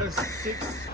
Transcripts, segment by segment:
RS6.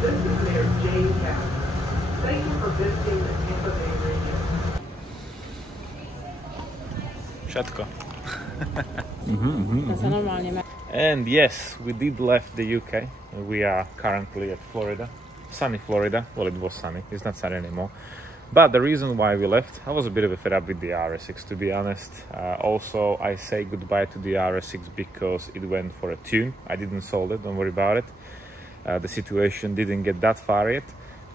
This is Mayor Jane County. Thank you for visiting the Tampa Bay region. Siatko. Mm-hmm. And yes, we did left the UK. We are currently at Florida. Sunny Florida. Well, it was sunny. It's not sunny anymore. But the reason why we left, I was a bit of a fed up with the RS6, to be honest. Also, I say goodbye to the RS6 because it went for a tune. I didn't sold it, don't worry about it. The situation didn't get that far yet.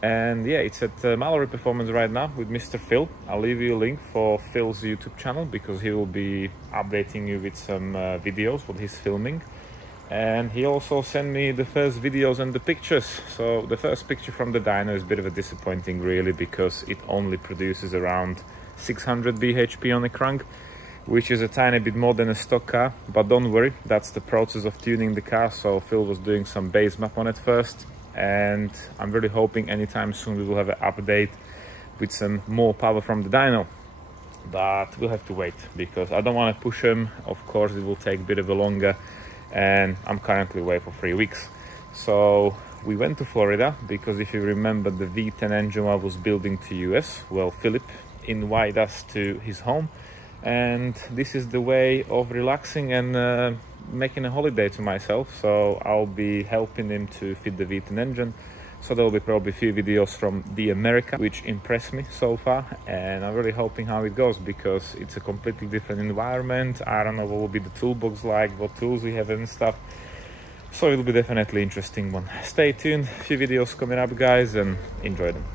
And yeah, it's at Mallory Performance right now with Mr. Phil. I'll leave you a link for Phil's YouTube channel because he will be updating you with some videos what he's filming. And he also sent me the first videos and the pictures. So the first picture from the dyno is a bit of a disappointing really because it only produces around 600 bhp on the crank, which is a tiny bit more than a stock car. But don't worry, that's the process of tuning the car. So Phil was doing some base map on it first, and I'm really hoping anytime soon we will have an update with some more power from the dyno. But we'll have to wait because I don't want to push him. Of course, it will take a bit of a longer, and I'm currently away for 3 weeks. So we went to Florida because if you remember the V10 engine I was building to US, well, Philip invited us to his home, and this is the way of relaxing and making a holiday to myself. So I'll be helping him to fit the V10 engine. So there'll be probably a few videos from the America, which impressed me so far, and I'm really hoping how it goes because it's a completely different environment. I don't know what will be the toolbox like, what tools we have and stuff. So it'll be definitely interesting one. Stay tuned, a few videos coming up, guys, and enjoy them.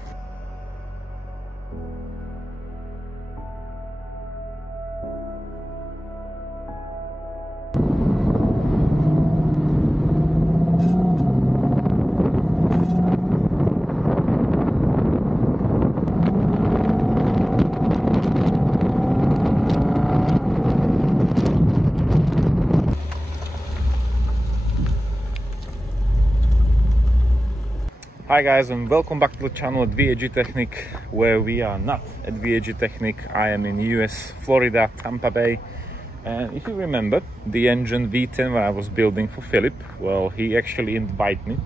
Hi guys, and welcome back to the channel at VAG Technic, where we are not at VAG Technic. I am in US, Florida, Tampa Bay. And if you remember the engine V10 when I was building for Philip, well, he actually invited me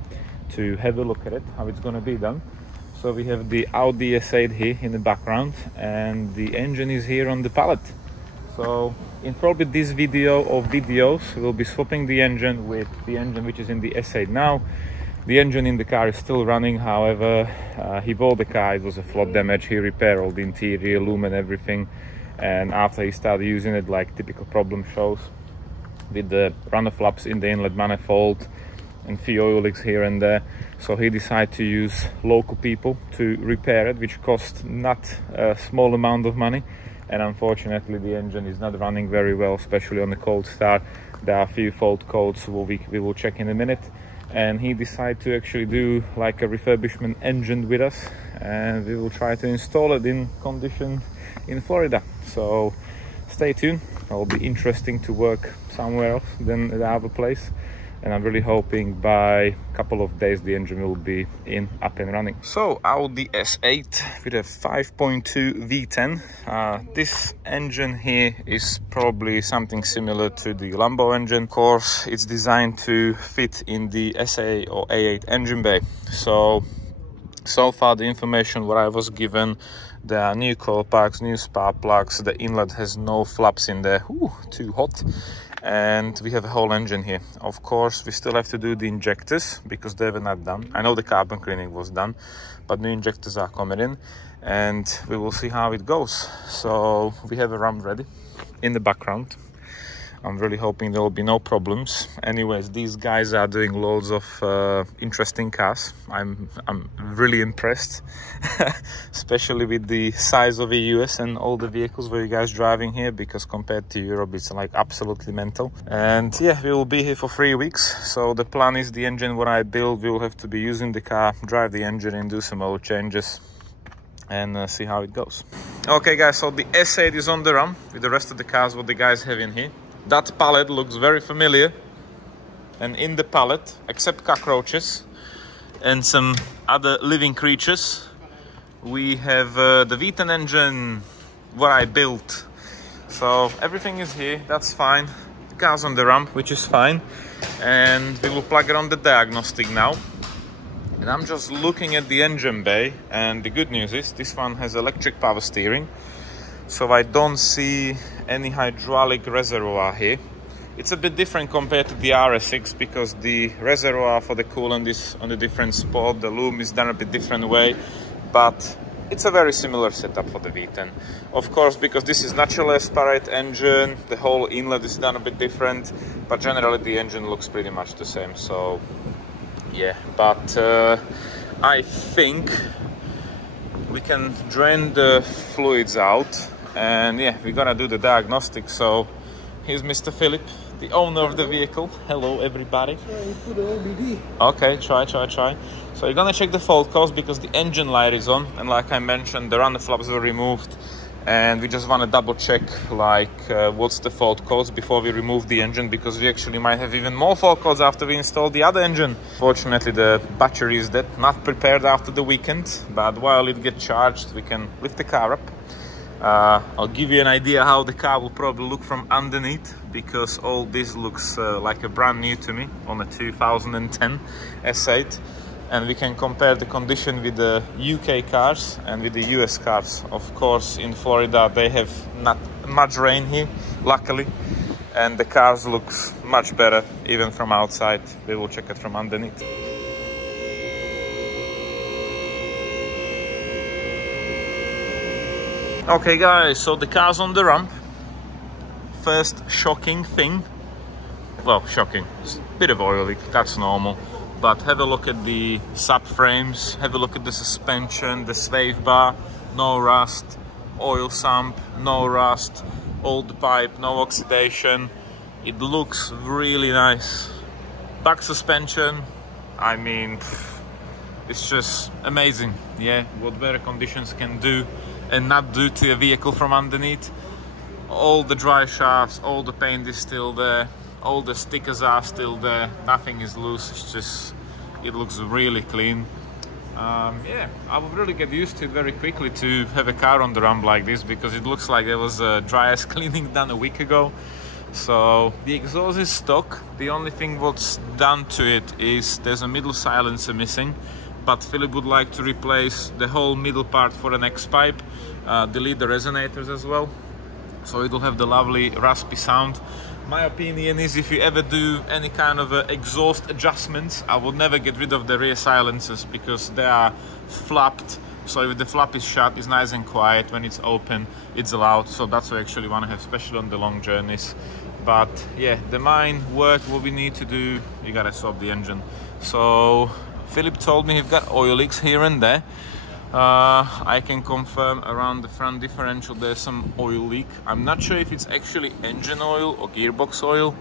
to have a look at it, how it's going to be done. So we have the Audi S8 here in the background, and the engine is here on the pallet. So in probably this video or videos, we'll be swapping the engine with the engine which is in the S8 now. The engine in the car is still running, however, he bought the car, it was a flood damage, he repaired all the interior, lumen, everything, and after he started using it, like typical problem shows, with the runner flaps in the inlet manifold and few oil leaks here and there, so he decided to use local people to repair it, which cost not a small amount of money, and unfortunately the engine is not running very well, especially on the cold start. There are a few fault codes we will check in a minute. And he decided to actually do like a refurbishment engine with us, and we will try to install it in condition in Florida. So stay tuned, it'll be interesting to work somewhere else than at our place, and I'm really hoping by a couple of days the engine will be up and running. So Audi S8 with a 5.2 V10. This engine here is probably something similar to the Lambo engine. Of course, it's designed to fit in the SA or A8 engine bay. So far the information what I was given, there are new coil packs, new spark plugs, the inlet has no flaps in there. Ooh, too hot. and we have a whole engine here. Of course, we still have to do the injectors because they were not done. I know the carbon cleaning was done, but new injectors are coming in, and we will see how it goes. So we have a RAM ready in the background. I'm really hoping there will be no problems. Anyways, these guys are doing loads of interesting cars. I'm really impressed, especially with the size of the US and all the vehicles where you guys driving here, because compared to Europe, it's like absolutely mental. And yeah, we will be here for 3 weeks. So the plan is the engine what I build, we will have to be using the car, drive the engine and do some oil changes and see how it goes. Okay guys, so the S8 is on the run with the rest of the cars what the guys have in here. That pallet looks very familiar, and in the pallet, except cockroaches and some other living creatures, we have the V10 engine what I built. So everything is here, that's fine. The car's on the ramp, which is fine, and we will plug it on the diagnostic now. And I'm just looking at the engine bay, and the good news is this one has electric power steering, so I don't see any hydraulic reservoir here. It's a bit different compared to the RS6 because the reservoir for the coolant is on a different spot, the loom is done a bit different way, but it's a very similar setup for the V10. Of course, because this is natural aspirate engine, the whole inlet is done a bit different, but generally the engine looks pretty much the same. So yeah, but I think we can drain the fluids out. And yeah, we're gonna do the diagnostic. So here's Mr. Philip, the owner of the vehicle. Hello everybody. Okay, try. So you're gonna check the fault codes because the engine light is on, and like I mentioned, the runner flaps were removed, and we just want to double check like what's the fault codes before we remove the engine, because we actually might have even more fault codes after we install the other engine. Fortunately, the battery is dead, not prepared after the weekend, but while it gets charged we can lift the car up. I'll give you an idea how the car will probably look from underneath, because all this looks like a brand new to me on a 2010 S8, and we can compare the condition with the UK cars and with the US cars. Of course, in Florida they have not much rain here, luckily, and the cars looks much better even from outside. We will check it from underneath. Okay guys, so the car's on the ramp. First shocking thing, well, shocking, it's a bit of oil leak, that's normal, but have a look at the subframes, have a look at the suspension, the sway bar, no rust, oil sump, no rust, old pipe, no oxidation. It looks really nice. Back suspension, I mean, it's just amazing, yeah, what better conditions can do and not do to a vehicle from underneath. All the dry shafts, all the paint is still there, all the stickers are still there, nothing is loose, it's just, it looks really clean. Yeah, I will really get used to it very quickly to have a car on the ramp like this, because it looks like there was a dry ass cleaning done a week ago. So the exhaust is stock. The only thing what's done to it is there's a middle silencer missing, but Philip would like to replace the whole middle part for an X pipe, delete the resonators as well, so it'll have the lovely raspy sound. My opinion is, if you ever do any kind of exhaust adjustments, I would never get rid of the rear silencers, because they are flapped, so if the flap is shut, it's nice and quiet. When it's open, it's loud, so that's what I actually want to have, especially on the long journeys. But yeah, the main work what we need to do, you gotta swap the engine. So Philip told me he's got oil leaks here and there. I can confirm around the front differential there's some oil leak. I'm not sure if it's actually engine oil or gearbox oil.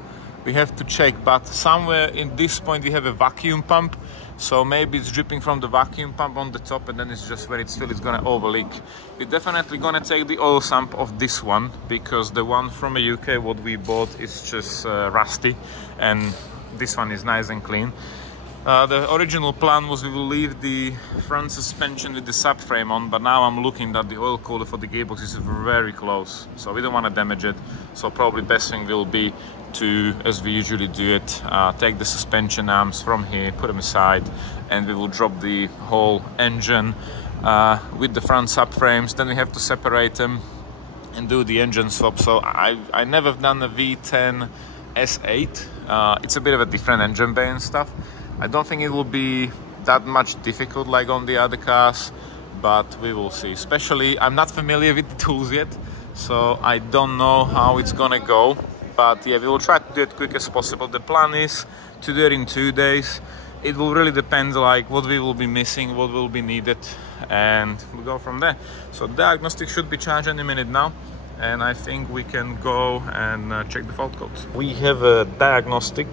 We have to check, but somewhere in this point we have a vacuum pump, so maybe it's dripping from the vacuum pump on the top, and then it's just where it's filled, it's gonna over leak. We're definitely gonna take the oil sump of this one, because the one from the UK what we bought is just rusty, and this one is nice and clean. The original plan was we will leave the front suspension with the subframe on, but now I'm looking that the oil cooler for the gearbox is very close, so we don't want to damage it. So probably best thing will be to, as we usually do it, take the suspension arms from here, put them aside, and we will drop the whole engine with the front subframes. Then we have to separate them and do the engine swap. So I never done a V10 RS8. It's a bit of a different engine bay and stuff. I don't think it will be that much difficult like on the other cars, but we will see. Especially, I'm not familiar with the tools yet, so I don't know how it's gonna go. But yeah, we will try to do it quick as possible. The plan is to do it in 2 days. It will really depend like what we will be missing, what will be needed, and we'll go from there. So diagnostic should be charged any minute now, and I think we can go and check the fault codes. We have a diagnostic.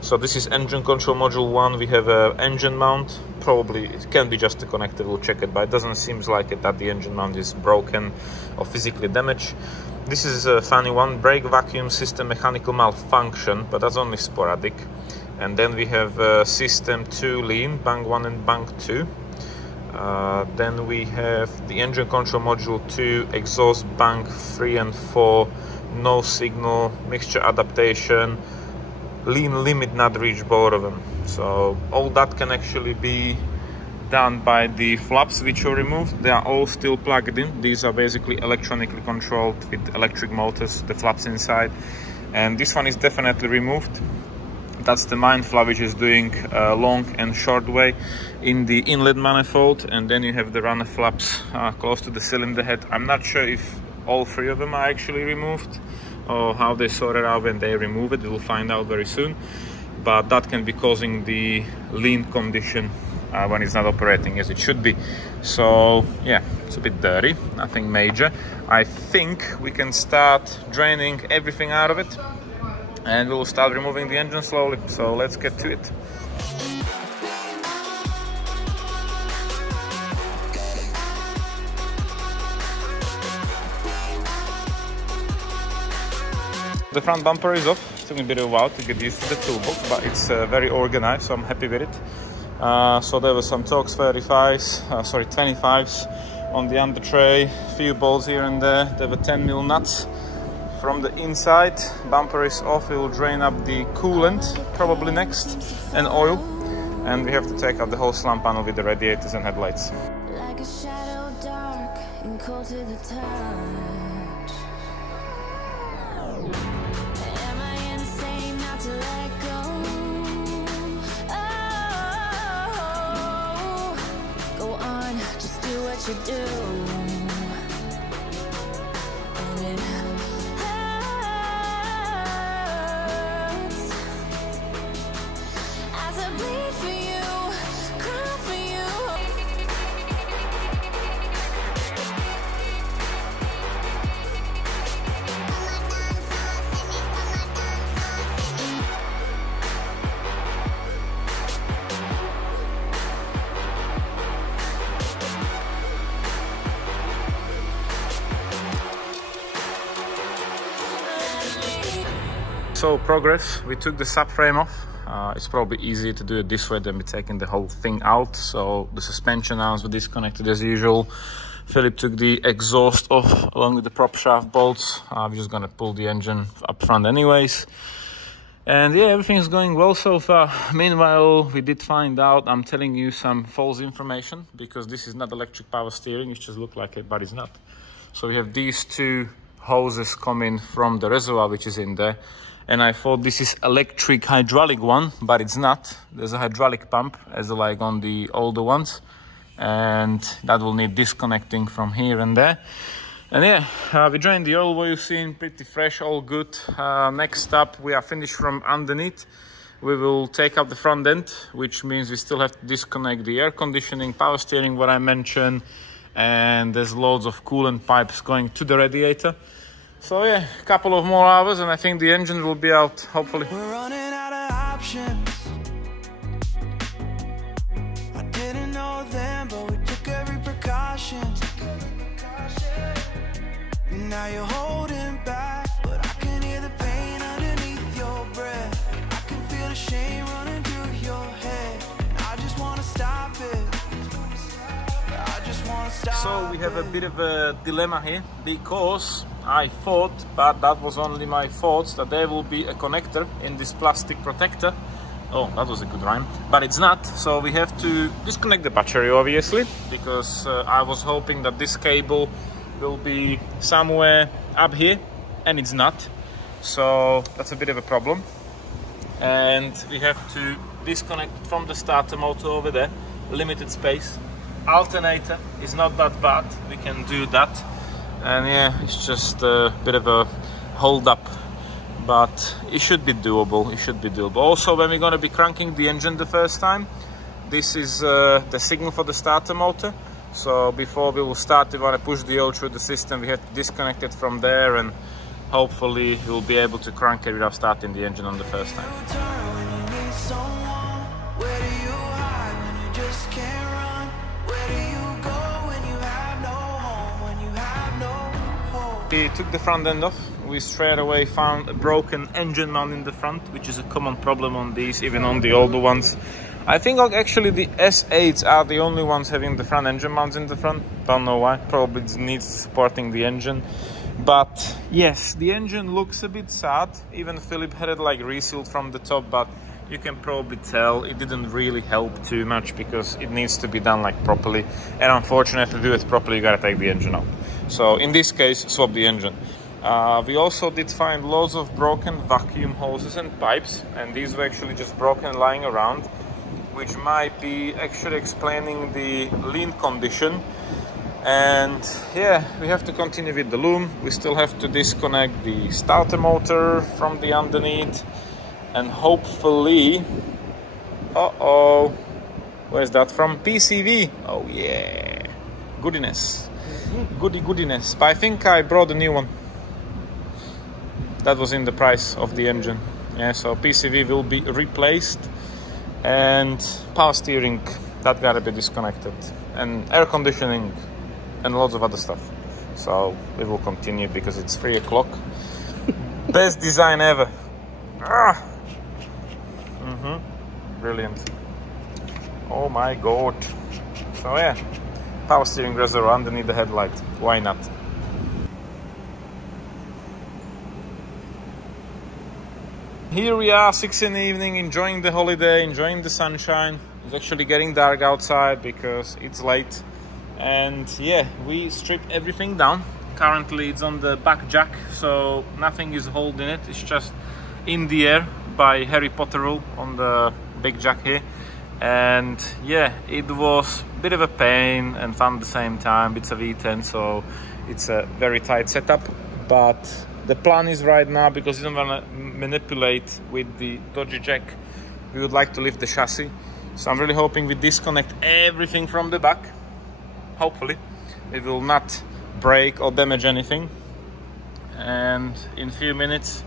So this is engine control module 1. We have a engine mount. Probably it can be just a connector, we'll check it, but it doesn't seem like it that the engine mount is broken or physically damaged. This is a funny one, brake vacuum system mechanical malfunction, but that's only sporadic. And then we have system 2 lean, bank 1 and bank 2. Then we have the engine control module 2, exhaust bank 3 and 4, no signal, mixture adaptation, lean limit not reached, both of them. So all that can actually be done by the flaps which are removed. They are all still plugged in. These are basically electronically controlled with electric motors, the flaps inside. And this one is definitely removed. That's the main flap which is doing long and short way in the inlet manifold, and then you have the runner flaps close to the cylinder head. I'm not sure if all 3 of them are actually removed or how they sort it out when they remove it. We'll find out very soon, but that can be causing the lean condition when it's not operating as it should be. So yeah, it's a bit dirty, nothing major. I think we can start draining everything out of it, and we'll start removing the engine slowly. So let's get to it. The front bumper is off. It took me a bit of a while to get used to the toolbox, but it's very organized, so I'm happy with it. So there were some Torx 25s on the under tray, few bolts here and there. There were 10mm nuts. From the inside, bumper is off. We will drain up the coolant probably next, and oil, and we have to take out the whole slam panel with the radiators and headlights. Like a shadow, dark and cold to the touch. Am I insane not to let go? Oh, go on, just do what you do. And it bleed for you, cry for you. So progress, we took the subframe off. It's probably easier to do it this way than be taking the whole thing out. So the suspension arms were disconnected as usual. Philip took the exhaust off along with the prop shaft bolts. We're just gonna pull the engine up front anyways. And yeah, everything's going well so far. Meanwhile, we did find out, I'm telling you some false information, because this is not electric power steering. It just looks like it, but it's not. So we have these 2 hoses coming from the reservoir which is in there. And I thought this is electric hydraulic one, but it's not. There's a hydraulic pump, as like on the older ones, and that will need disconnecting from here and there. And yeah, we drained the oil, what you've seen, pretty fresh, all good. Next up, we are finished from underneath. We will take out the front end, which means we still have to disconnect the air conditioning, power steering, what I mentioned, and there's loads of coolant pipes going to the radiator. So yeah, a couple of more hours and I think the engine will be out, hopefully. We're running out of options. I didn't know them, but we took every precaution. Now you're holding back, but I can hear the pain underneath your breath. I can feel the shame running through your head. I just wanna stop it. I just wanna stop. So we have a bit of a dilemma here, because I thought, but that was only my thoughts, that there will be a connector in this plastic protector. Oh, that was a good rhyme, but it's not. So we have to disconnect the battery, obviously, because I was hoping that this cable will be somewhere up here, and it's not. so that's a bit of a problem. And we have to disconnect from the starter motor over there. Limited space. Alternator is not that bad, we can do that. And yeah, it's just a bit of a hold up, but it should be doable. It should be doable. Also, when we're going to be cranking the engine the first time, this is the signal for the starter motor. So before we will start, we want to push the oil through the system. We have to disconnect it from there, and hopefully we'll be able to crank it without starting the engine on the first time. We took the front end off. We straight away found a broken engine mount in the front, which is a common problem on these, even on the older ones. I think actually the S8s are the only ones having the front engine mounts in the front. Don't know why, probably it needs supporting the engine. But yes, the engine looks a bit sad. Even Philip had it like resealed from the top, but you can probably tell it didn't really help too much because it needs to be done like properly. And unfortunately, to do it properly, you gotta take the engine out. So in this case, swap the engine. We also did find loads of broken vacuum hoses and pipes, and these were actually just broken lying around, which might be actually explaining the lean condition. And yeah, we have to continue with the loom. We still have to disconnect the starter motor from the underneath, and hopefully, where's that from? PCV. Oh yeah, goodiness. Goodiness. But I think I brought a new one. That was in the price of the engine. Yeah, so PCV will be replaced, and power steering, that gotta be disconnected, and air conditioning, and lots of other stuff. So we will continue because it's 3 o'clock. Best design ever. Brilliant. Oh my god. So yeah, power steering reservoir underneath the headlight. Why not? Here we are, 6 in the evening, enjoying the holiday, enjoying the sunshine. It's actually getting dark outside because it's late. And yeah, we stripped everything down. Currently it's on the back jack, so nothing is holding it. It's just in the air by Harry Potter rule on the big jack here. And yeah, it was a bit of a pain and fun at the same time. It's a V10, so it's a very tight setup. But the plan is right now, because we don't want to manipulate with the dodgy jack, we would like to lift the chassis. So I'm really hoping we disconnect everything from the back. Hopefully it will not break or damage anything, and in a few minutes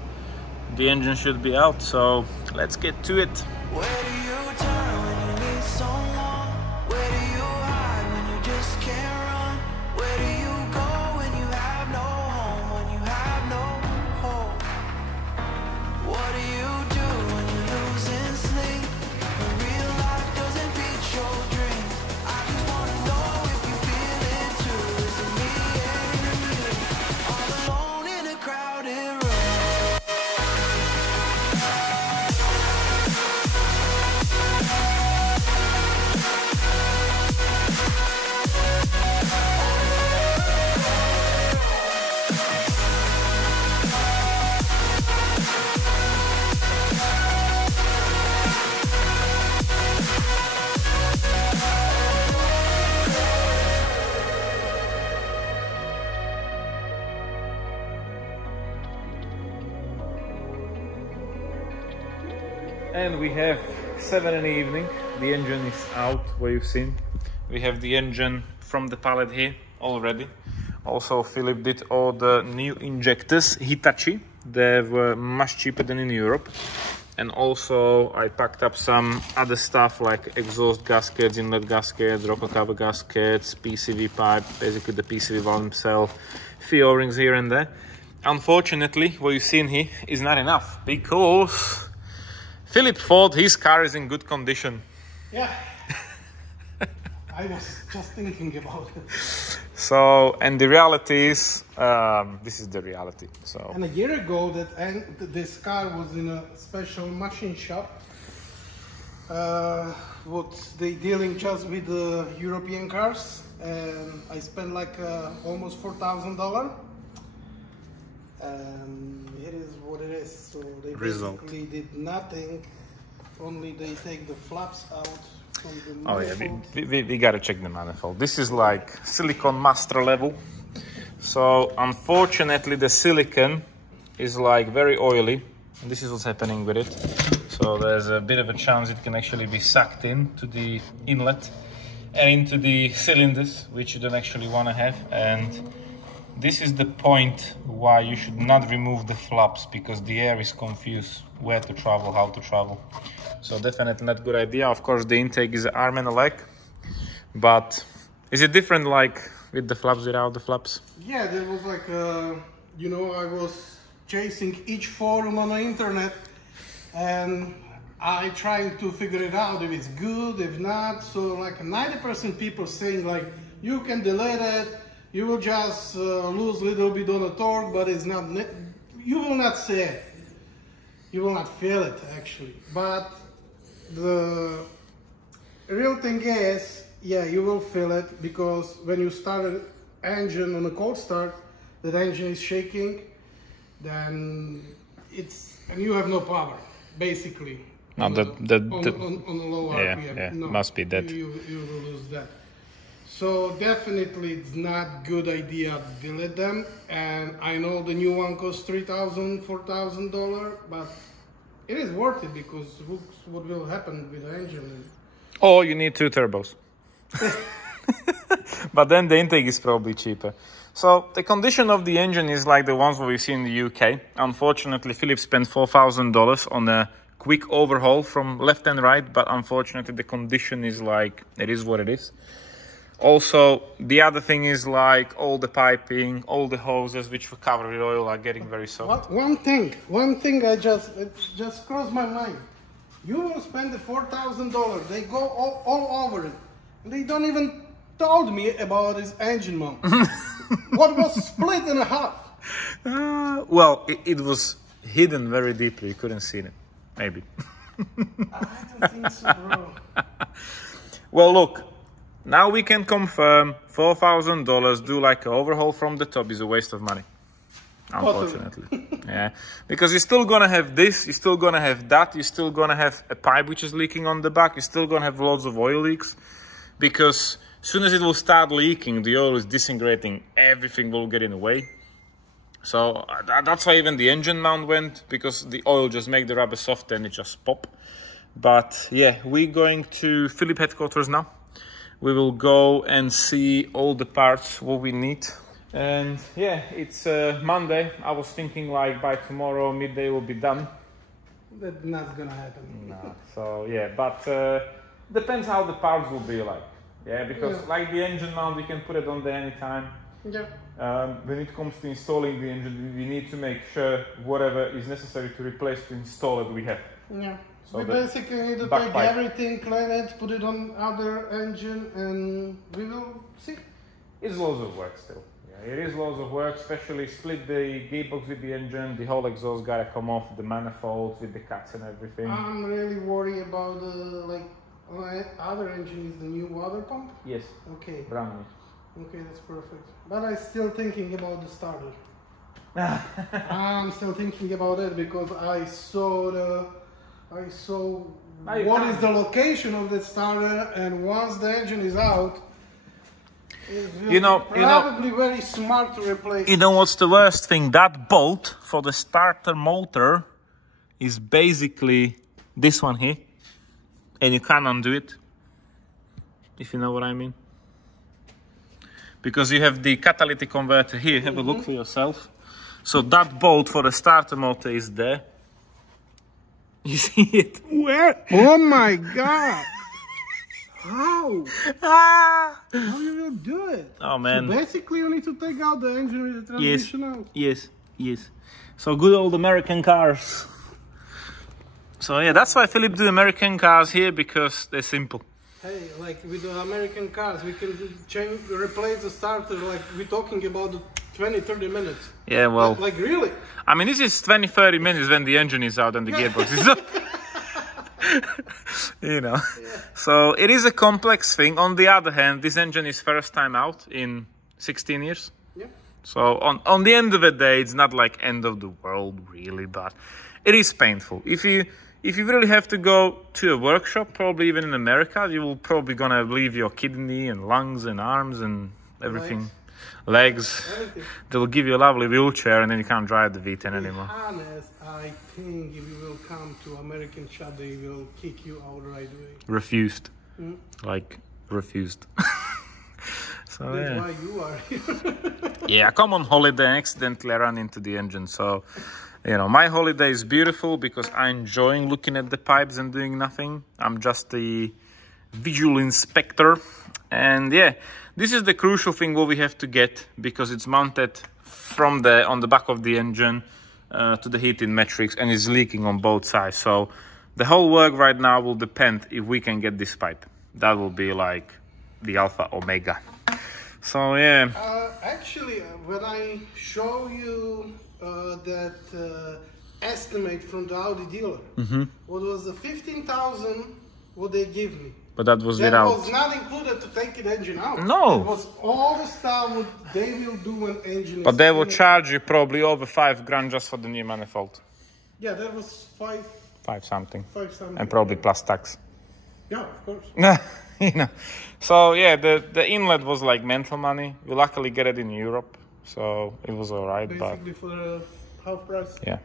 the engine should be out, so let's get to it. Where do you turn when you need someone? Where do you hide when you just can't run? Where do you go when you have no home? When you have no hope? What do you do when you're losing sleep? When real life doesn't beat your dreams? I just wanna know if you feel it too. Is it me and you? All alone in a crowded room. And we have 7 in the evening. The engine is out, where you've seen. We have the engine from the pallet here already. Also, Philip did order new injectors, Hitachi. They were much cheaper than in Europe. And also I packed up some other stuff like exhaust gaskets, inlet gaskets, rocker cover gaskets, PCV pipe, basically the PCV valve himself, few O-rings here and there. Unfortunately, what you've seen here is not enough, because Philip thought his car is in good condition. Yeah, I was just thinking about it. So, and the reality is, this is the reality. So, And a year ago, this car was in a special machine shop. What they dealing just with the European cars, and I spent like almost $4,000. It is what it is. So they Result. basically did nothing. Only they take the flaps out from the Oh yeah, manifold. we gotta check the manifold. This is like silicon master level. So unfortunately the silicon is like very oily. And this is what's happening with it. So there's a bit of a chance it can actually be sucked in to the inlet and into the cylinders, which you don't actually want to have. And this is the point why you should not remove the flaps, because the air is confused where to travel, how to travel. So definitely not a good idea. Of course, the intake is an arm and a leg, but is it different like with the flaps, without the flaps? Yeah, there was like, you know, I was chasing each forum on the internet and I trying to figure it out if it's good, if not. So like 90% people saying like, you can delete it, you will just lose a little bit on the torque, but it's not, you will not see it. You will not feel it actually. But the real thing is, yeah, you will feel it, because when you start an engine on a cold start, that engine is shaking, then it's, and you have no power, basically. No, on on the low RPM. yeah, No, must be that. You will lose that. So definitely it's not good idea to delete them. And I know the new one costs $3,000, $4,000, but it is worth it, because what will happen with the engine? Oh, you need 2 turbos. But then the intake is probably cheaper. So the condition of the engine is like the ones we see in the UK. Unfortunately, Philip spent $4,000 on a quick overhaul from left and right, but unfortunately the condition is like, it is what it is. Also, the other thing is like all the piping, all the hoses which were covered with oil are getting very soft. One thing it just crossed my mind. You will spend the $4,000. They go all over it. They don't even told me about his engine mount. What was split in half? Well, it was hidden very deeply. You couldn't see it. Maybe. I don't think so, bro. Well, look. Now we can confirm $4,000 do like an overhaul from the top is a waste of money. Unfortunately. Yeah. Because you're still gonna have this, you're still gonna have that, you're still gonna have a pipe which is leaking on the back, you're still gonna have loads of oil leaks. Because as soon as it will start leaking, the oil is disintegrating, everything will get in the way. So that's why even the engine mount went, because the oil just make the rubber soft and it just pop. But yeah, we're going to Philip headquarters now. We will go and see all the parts what we need. And yeah, it's Monday. I was thinking like by tomorrow midday will be done. That's not gonna happen. No. So yeah, but depends how the parts will be like. Yeah, because like the engine mount, we can put it on there anytime. Yeah. When it comes to installing the engine, we need to make sure whatever is necessary to replace to install it we have. Yeah. So we basically need to take everything, clean it, put it on other engine, and we will see. It's loads of work still. Yeah, it is loads of work, especially split the gearbox with the engine, the whole exhaust gotta come off, the manifold with the cuts and everything. I'm really worried about the, like, my other engine is the new water pump? Yes. Okay. Brand new. Okay, that's perfect. But I'm still thinking about the starter. I'm still thinking about it because I saw what is the location of the starter, and once the engine is out, it's probably very smart to replace. You know what's the worst thing? That bolt for the starter motor is basically this one here, and you can't undo it, if you know what I mean. Because you have the catalytic converter here. Have a look for yourself. So that bolt for the starter motor is there. You see it? Where? Oh my god! How? How you will do it? Oh man! So basically, you need to take out the engine with the transmission out. Yes. So good old American cars. So yeah, that's why Philip do American cars here, because they're simple. Hey, like with the American cars, we can replace the starter. Like we're talking about 20-30 minutes. Yeah, well, like really. I mean, this is 20-30 minutes when the engine is out and the gearbox is up. You know. Yeah. So it is a complex thing. On the other hand, this engine is first time out in 16 years. Yeah. So on the end of the day, it's not like end of the world really, but it is painful. If you really have to go to a workshop, probably even in America, you will probably gonna leave your kidney and lungs and arms and everything, legs. Everything. They will give you a lovely wheelchair, and then you can't drive the V10 anymore. Honest, I think if you will come to American shop, they will kick you out right away. Refused, like refused. So That's yeah. why you are here. Yeah, I come on holiday and accidentally I ran into the engine. So, you know, my holiday is beautiful because I'm enjoying looking at the pipes and doing nothing. I'm just the visual inspector. And yeah, this is the crucial thing what we have to get, because it's mounted from on the back of the engine to the heating matrix, and it's leaking on both sides. So the whole work right now will depend if we can get this pipe. That will be like the alpha omega. So yeah. Actually, when I show you that estimate from the Audi dealer, what was the 15,000 what they give me? But that was That without. was not included to take the engine out. No. It was all the stuff what they will do when engine But is they will in it. charge you probably over 5 grand just for the new manifold. Yeah, that was five 5 something. something. And probably plus tax. Yeah, of course. You know. So yeah, the inlet was like mental money. We luckily get it in Europe, so it was alright. But Basically for the half price. yeah,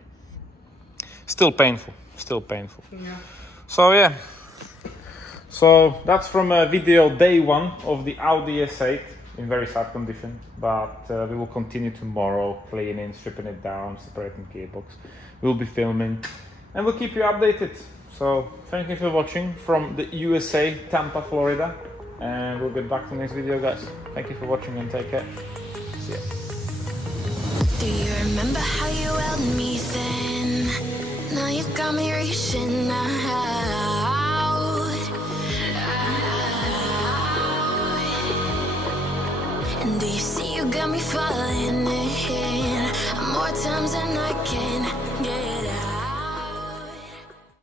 still painful. Still painful. Yeah. So yeah. So that's from video day 1 of the Audi S8 in very sad condition. But we will continue tomorrow, cleaning, stripping it down, separating gearbox. We'll be filming, and we'll keep you updated. So thank you for watching from the USA, Tampa, Florida, and we'll get back to the next video, guys. Thank you for watching and take care. See ya. Do you remember how you held me then? Now you got me reaching out. And do you see you got me falling in more times than I can get